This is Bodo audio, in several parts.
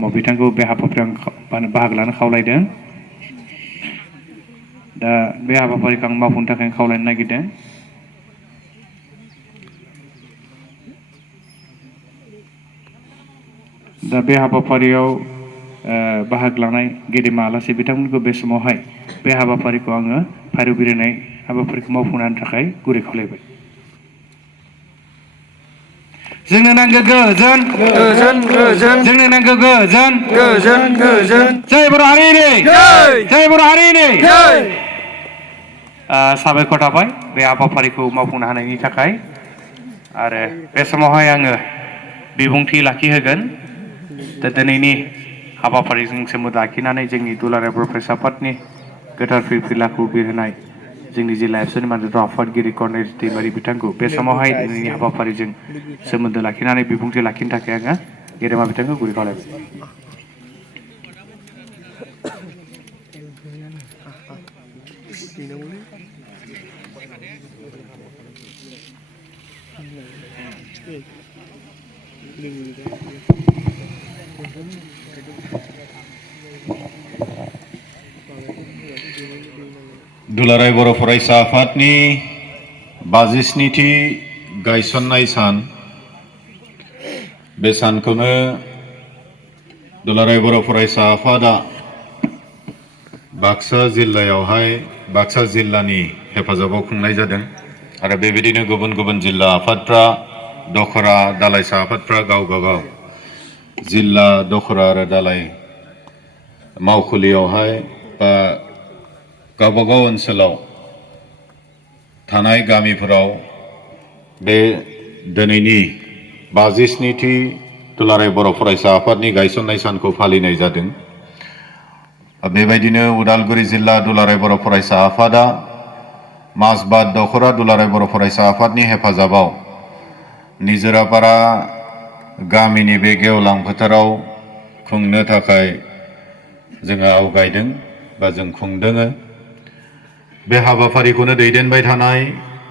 समाव बिथांखौ बे हाबाफारियाव बाहागो लानो खावलायदों। दा बे हाबाफारिखौ आं मावफुंनो थाखाय खावलायनो नागिरदों। दा बे हाबाफारियाव बाहागो लानाय गेदेमा आलासि बिथांमोनखौ बे समावहाय बे हाबाफारिखौ आङो फारिव बिलिरनाय हाबाफारिखौ मावफुंनो थाखाय गुरै खावलायबाय। जोंनो नांगौ गोजोन जोंनो नांगौ गोजोन जय बर' हारिनि जय बर' हारिनि साबायखर थाबाय बे हाबाफारिखौ मावफुंनो हानायनि थाखाय। आरो बे समावहाय आङो बिबुंथि लाखिहोगोन। दा दिनैनि हाबाफारिजों सोमोन्दो लाखिनानै जोंनि दुलाराय बर' फरायसा आफादनि गोथार फिरफिलाखौ बिरहोनाय जोंनि जिल्ला एबसुनि मानगोनां आफादगिरि कर्नेल दैमारि बिथांखौ बे समावहाय दिनैनि हाबाफारिजों सोमोन्दो लाखिनानै बिबुंथि लाखिनो थाखाय आङो गेदेमा बिथांखौ गुरै खावलायबाय। दुलाराय बर' फरायसा आफादनि 52थि गायसननाय सान, बे सानखौनो दुलाराय बर' फरायसा आफादा बाक्सा जिल्लायावहाय बाक्सा जिल्लानि हेफाजाबाव खुंनाय जादों। आरो बेबायदिनो गुबुन गुबुन जिल्ला आफादफ्रा दखरा दालाइसा आफादफ्रा गावबागाव जिल्ला दखरा आरो दालाइ मावखुलियावहाय बा गावबागाव ओनसोलाव थानाय गामिफोराव बे दिनैनि 52थि दुलाराय बर' फरायसा आफादनि गायसननाय सानखौ फालिनाय जादों। बेबायदिनो उदालगुरि जिल्ला दुलाराय बर' फरायसा आफादा माजबाद दखरा दुलाराय बर' फरायसा आफादनि हेफाजाबाव निजोरापारा गामिनि बे गेवलां फोथाराव खुंनो थाखाय जोङो आवगायदों बा जों खुंदों। बे हाबाफारिखौनो दैदेनबाय थानाय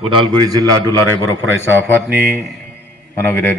उदालगुरि जिल्ला दुलाराय बर' फरायसा आफादनि मानगिरि